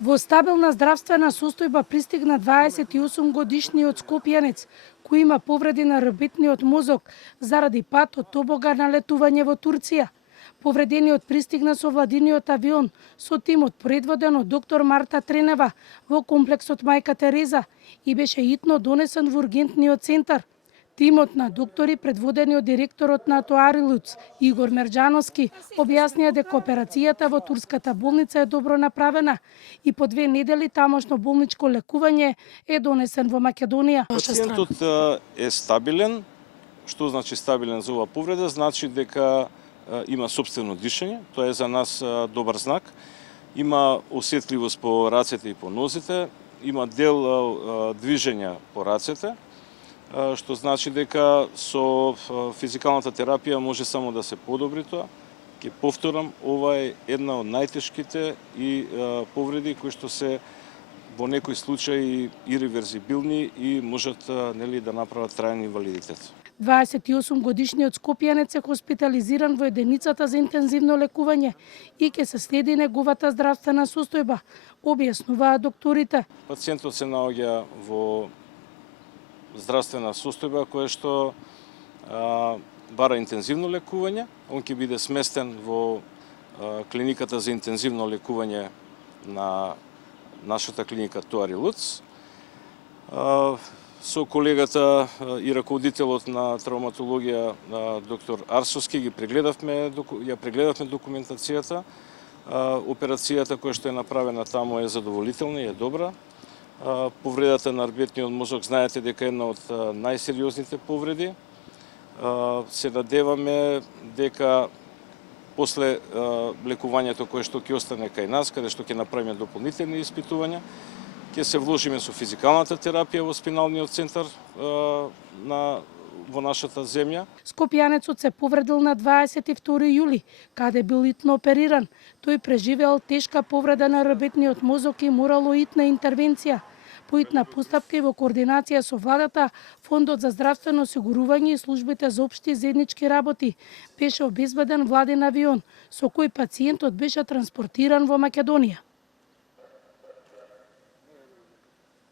Во стабилна здравствена состојба пристигна 28-годишниот скопјанец, кој има повреди на ребетниот мозок заради пат од тобога на летување во Турција. Повредениот пристигна со владиниот авион со тимот предводен од доктор Марта Тренева во комплексот Мајка Тереза и беше итно донесен во ургентниот центар. Тимот на доктори, предводени од директорот на Тоарилуц Игор Мерџановски, објаснија дека операцијата во турската болница е добро направена и по 2 недели тамошно болничко лекување е донесен во Македонија. Пациентот е стабилен. Што значи стабилен за оваа повреда? Значи дека има сопствено дишење, тоа е за нас добар знак. Има осетливост по рацете и по нозите, има дел движење по рацете, што значи дека со физикалната терапија може само да се подобри тоа. Ќе повторам, ова е една од најтешките и повреди кои што се во некои случаи иреверзибилни и можат да направат траен инвалидитет. 28-годишниот скопјанец е хоспитализиран во единицата за интензивно лекување и ќе се следи неговата здравствена состојба, објаснуваа докторите. Пациентот се наоѓа во здравствена состојба која што бара интензивно лекување. Он ќе биде сместен во клиниката за интензивно лекување на нашата клиника Тоарилуц. Со колегата и раководителот на травматологија доктор Арсовски ја прегледавме документацијата. Операцијата која што е направена таму е задоволителна и е добра. Повредата на ребетниот мозок знаете дека е една од најсериозните повреди. Се надеваме дека после лекувањето кое што ќе остане кај нас, каде што ќе направиме дополнителни испитувања, ќе се вложиме со физикалната терапија во спиналниот центар во нашата земја. Скопјанецот се повредил на 22 јули, каде бил итно опериран. Тој преживеал тешка повреда на ребетниот мозок и морало итна интервенција. По итна постапка и во координација со владата, Фондот за здравствено осигурување и службите за општи заеднички работи беше обезбеден владин авион, со кој пациентот беше транспортиран во Македонија.